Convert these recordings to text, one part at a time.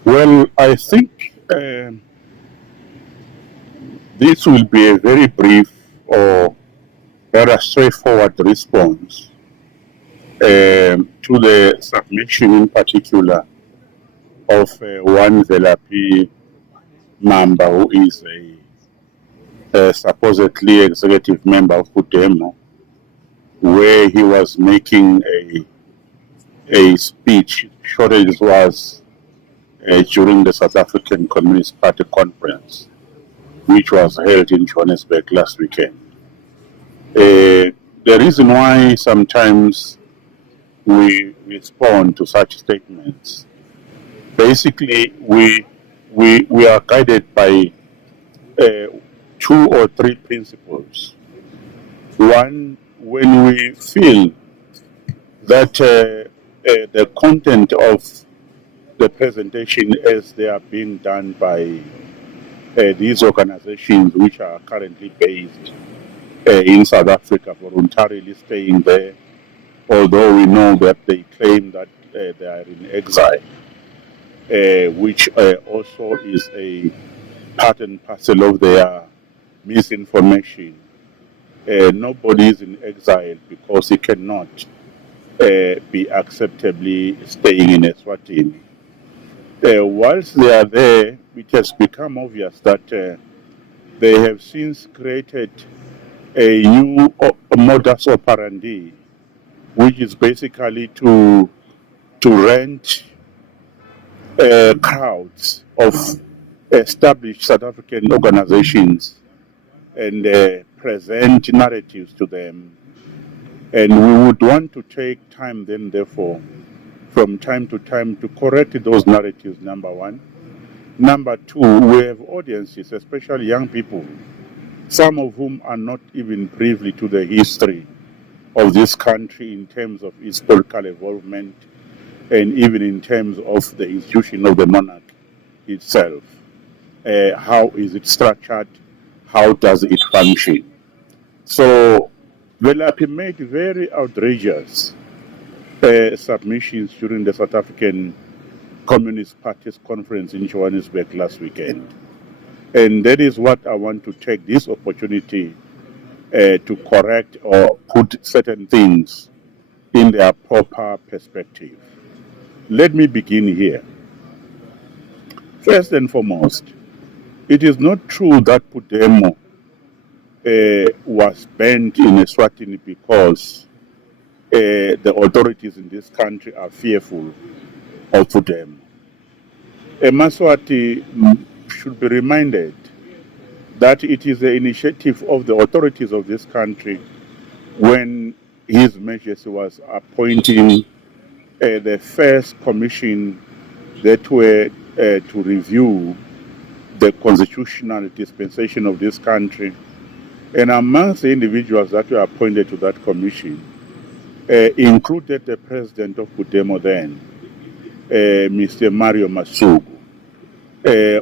Well, I think this will be a very brief or rather straightforward response to the submission in particular of one Velaphi Mamba, who is a supposedly executive member of PUDEMO, where he was making a speech, sure it was during the South African Communist Party conference, which was held in Johannesburg last weekend. The reason why sometimes we respond to such statements, basically we are guided by two or three principles. One, when we feel that the content of the presentation as they are being done by these organizations, which are currently based in South Africa, voluntarily staying there, although we know that they claim that they are in exile, which also is a part and parcel of their misinformation. Nobody is in exile because he cannot be acceptably staying in Eswatini. Whilst they are there, it has become obvious that they have since created a new modus operandi, which is basically to rent crowds of established South African organizations and present narratives to them. And we would want to take time then, therefore, from time to time to correct those narratives, number one. Number two, we have audiences, especially young people, some of whom are not even privy to the history of this country in terms of its political involvement and even in terms of the institution of the monarch itself. How is it structured? How does it function? So Velaphi made very outrageous submissions during the South African Communist Party's conference in Johannesburg last weekend. And that is what I want to take this opportunity to correct or put certain things in their proper perspective. Let me begin here. First and foremost, it is not true that PUDEMO was banned in Eswatini because the authorities in this country are fearful of PUDEMO. Maswati should be reminded that it is the initiative of the authorities of this country when His Majesty was appointing the first commission that were to review the constitutional dispensation of this country. And amongst the individuals that were appointed to that commission included the president of PUDEMO then, Mr. Mario Masuku.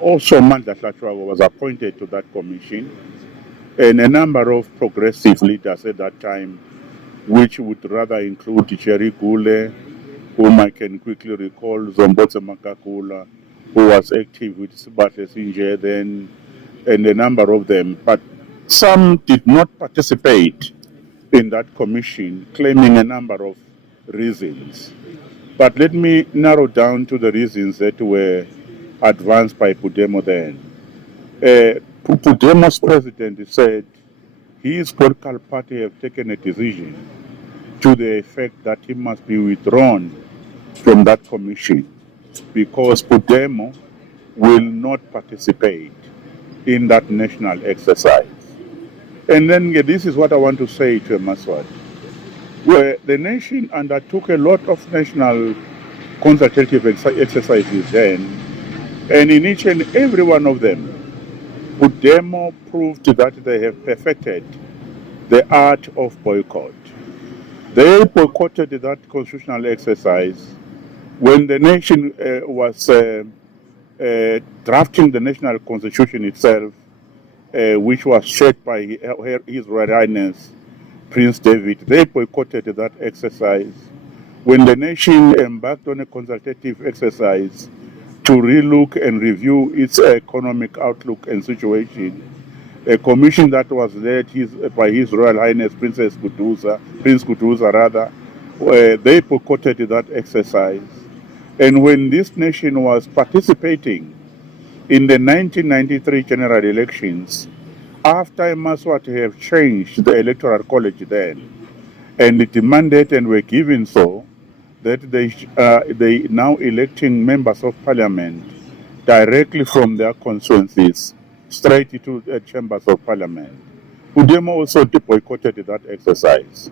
Also, Mandla Hlachwago was appointed to that commission, and a number of progressive leaders at that time, which would rather include Jerry Gule, whom I can quickly recall, Zombotse Makakula, who was active with Sibahle Sinje then, and a number of them. But some did not participate in that commission, claiming a number of reasons. But let me narrow down to the reasons that were advanced by PUDEMO then. PUDEMO's president said his political party have taken a decision to the effect that he must be withdrawn from that commission because PUDEMO will not participate in that national exercise. And then this is what I want to say to Maswat, where the nation undertook a lot of national consultative exercises then, and in each and every one of them, PUDEMO proved that they have perfected the art of boycott. They boycotted that constitutional exercise when the nation was drafting the national constitution itself, which was shaped by His Royal Highness Prince David. They boycotted that exercise. When the nation embarked on a consultative exercise to relook and review its economic outlook and situation. A commission that was led by His Royal Highness Prince Kutuzza, they boycotted that exercise. And when this nation was participating in the 1993 general elections, after Eswatini have changed the electoral college then, and demanded and were given so, that they now electing members of parliament directly from their constituencies straight to the chambers of parliament. PUDEMO also boycotted that exercise.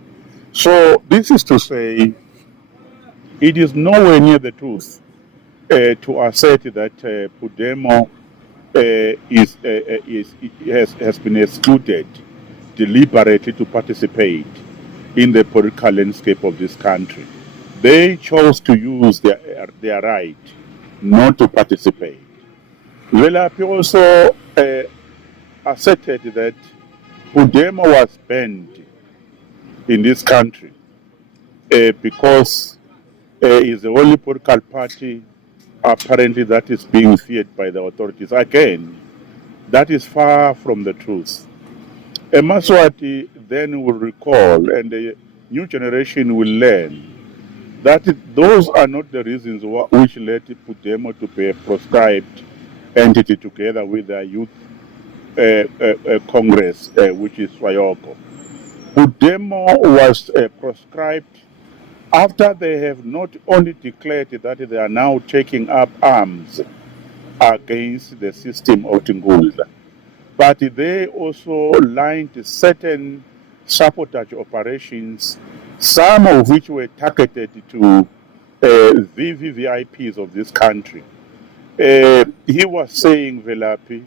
So this is to say, it is nowhere near the truth to assert that PUDEMO has been excluded deliberately to participate in the political landscape of this country. They chose to use their right not to participate. Velaphi also asserted that PUDEMO was banned in this country because it's the only political party apparently that is being feared by the authorities. Again, that is far from the truth. Eswatini then will recall, and the new generation will learn, that those are not the reasons which led PUDEMO to be a proscribed entity together with the youth congress, which is SWAYOKO. PUDEMO was proscribed after they have not only declared that they are now taking up arms against the system of Tingulza, but they also launched certain sabotage operations, some of which were targeted to VVIPs of this country. He was saying, Velaphi,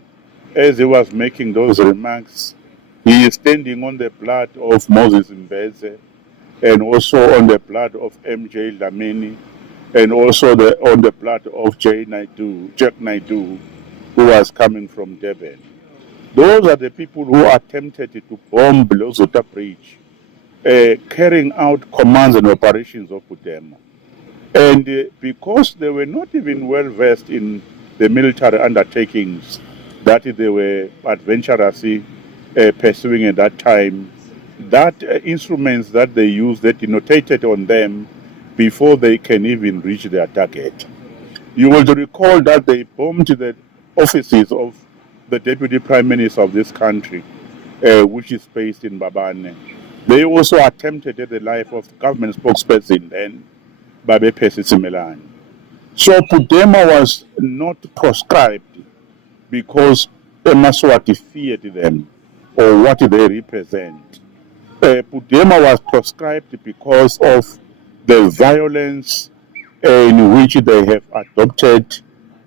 as he was making those remarks, he is standing on the blood of Moses Mbeze, and also on the blood of MJ Dlamini, and also on the blood of Jack Naidoo, who was coming from Durban. Those are the people who attempted to bomb Lozota Bridge, carrying out commands and operations of PUDEMO. And because they were not even well versed in the military undertakings that they were adventurously pursuing at that time, that instruments that they used, they denotated on them before they can even reach their target. You will recall that they bombed the offices of the Deputy Prime Minister of this country, which is based in Babane. They also attempted the life of the government spokesperson then, Babe Simelane. So PUDEMO was not proscribed because Eswatini feared them or what they represent. PUDEMO was proscribed because of the violence in which they have adopted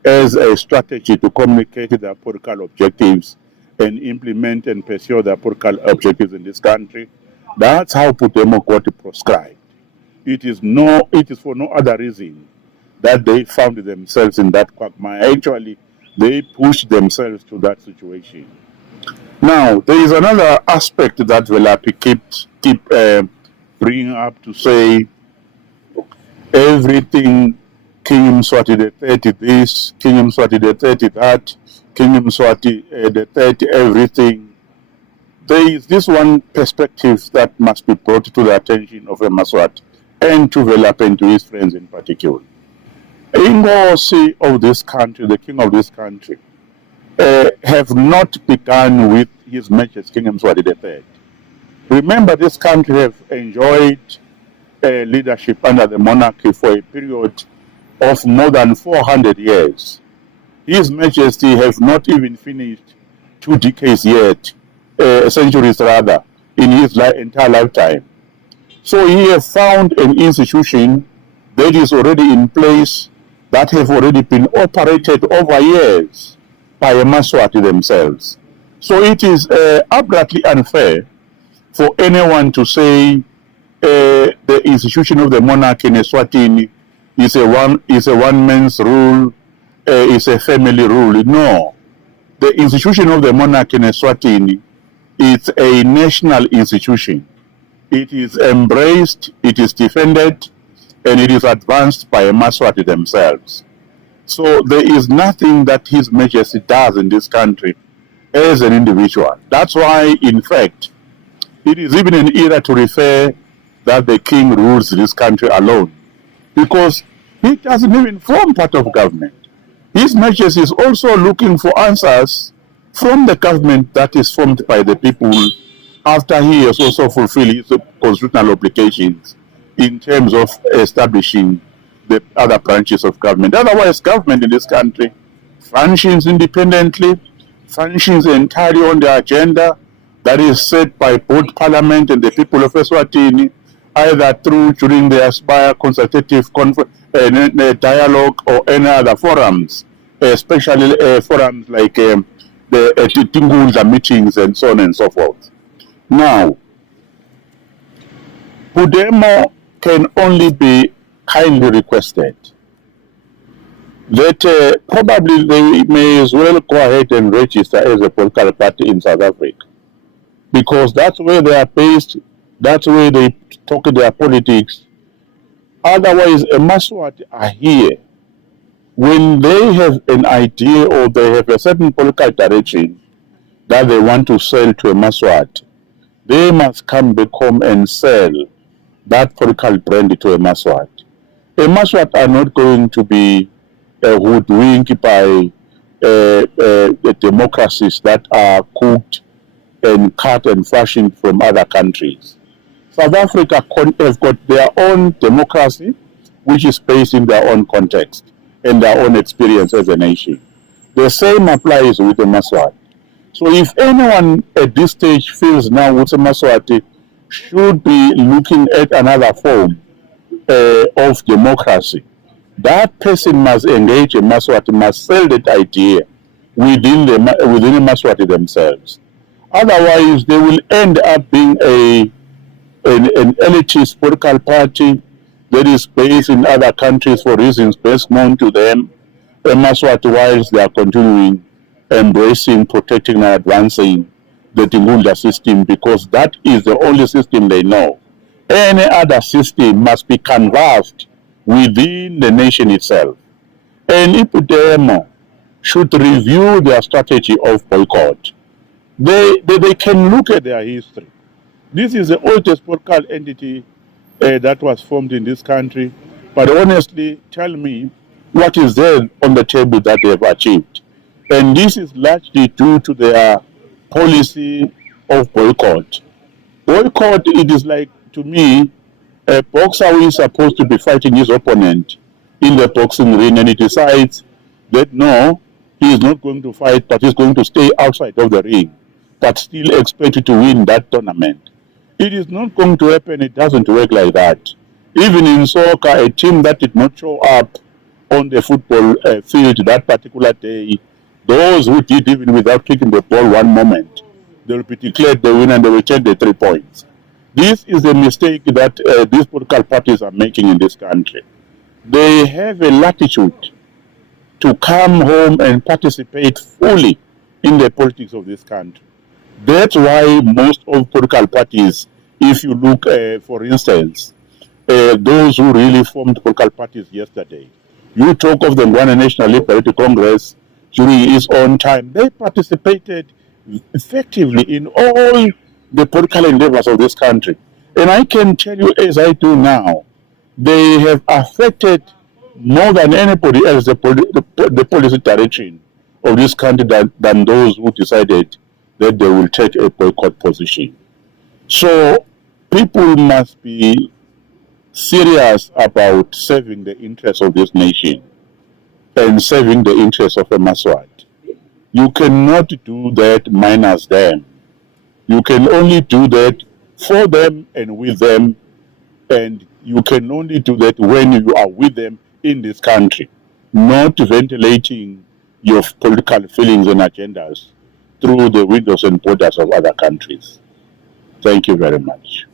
as a strategy to communicate their political objectives and implement and pursue their political objectives in this country. That's how PUDEMO got proscribed. It is for no other reason that they found themselves in that quagmire. Actually, they pushed themselves to that situation. Now, there is another aspect that Velaphi keep bringing up to say everything King Mswati III this, King Mswati III that, King Mswati III everything. There is this one perspective that must be brought to the attention of Eswatini and to Velaphi and to his friends in particular. Inkosi of this country, the king of this country, have not begun with His Majesty King Mswati III. Remember, this country have enjoyed leadership under the monarchy for a period of more than 400 years. His Majesty have not even finished 2 decades yet, centuries rather, in his entire lifetime. So he has found an institution that is already in place, that have already been operated over years by Eswatini themselves. So it is abruptly unfair for anyone to say the institution of the monarchy in Eswatini is a one man's rule, is a family rule. No, the institution of the monarchy in Eswatini is a national institution. It is embraced, it is defended, and it is advanced by Eswatini themselves. So there is nothing that His Majesty does in this country as an individual. That's why, in fact, it is even an error to refer that the king rules this country alone, because he doesn't even form part of government. His Majesty is also looking for answers from the government that is formed by the people after he has also fulfilled his constitutional obligations in terms of establishing the other branches of government. Otherwise, government in this country functions independently, functions entirely on the agenda that is set by both Parliament and the people of Eswatini, either through during the Aspire consultative dialogue or any other forums, especially forums like the Tingunda meetings and so on and so forth. Now, PUDEMO can only be kindly requested that probably they may as well go ahead and register as a political party in South Africa, because that's where they are based, that's where they talk their politics. Otherwise, a Maswati are here. When they have an idea or they have a certain political direction that they want to sell to a Maswati, they must come back home and sell that political brand to a Maswati. A Maswati are not going to be hoodwinked by democracies that are cooked and cut and fashioned from other countries. South Africa have got their own democracy, which is based in their own context and their own experience as a nation. The same applies with the Maswati. So if anyone at this stage feels now with the Maswati should be looking at another form of democracy, that person must engage a Maswati, must sell that idea within the Maswati themselves. Otherwise, they will end up being an elitist political party that is based in other countries for reasons best known to them. A Maswati, whilst they are continuing embracing, protecting, and advancing the Tingunda system, because that is the only system they know. Any other system must be canvassed within the nation itself. And PUDEMO should review their strategy of boycott. They can look at their history. This is the oldest political entity that was formed in this country. But honestly, tell me, what is there on the table that they have achieved? And this is largely due to their policy of boycott. Boycott, it is like, to me, a boxer who is supposed to be fighting his opponent in the boxing ring, and he decides that no, he is not going to fight, but he's going to stay outside of the ring, but still expected to win that tournament. It is not going to happen. It doesn't work like that. Even in soccer, a team that did not show up on the football field that particular day, those who did even without kicking the ball one moment, they will be declared the winner and they will take the 3 points. This is the mistake that these political parties are making in this country. They have a latitude to come home and participate fully in the politics of this country. That's why most of political parties, if you look, for instance, those who really formed political parties yesterday, you talk of the Rwanda National Liberation Congress during its own time, they participated effectively in all the political endeavors of this country. And I can tell you, as I do now, they have affected more than anybody else the policy direction of this country than those who decided that they will take a boycott position. So people must be serious about serving the interests of this nation and serving the interests of a Maswati. You cannot do that minus them. You can only do that for them and with them, and you can only do that when you are with them in this country, not ventilating your political feelings and agendas through the windows and borders of other countries. Thank you very much.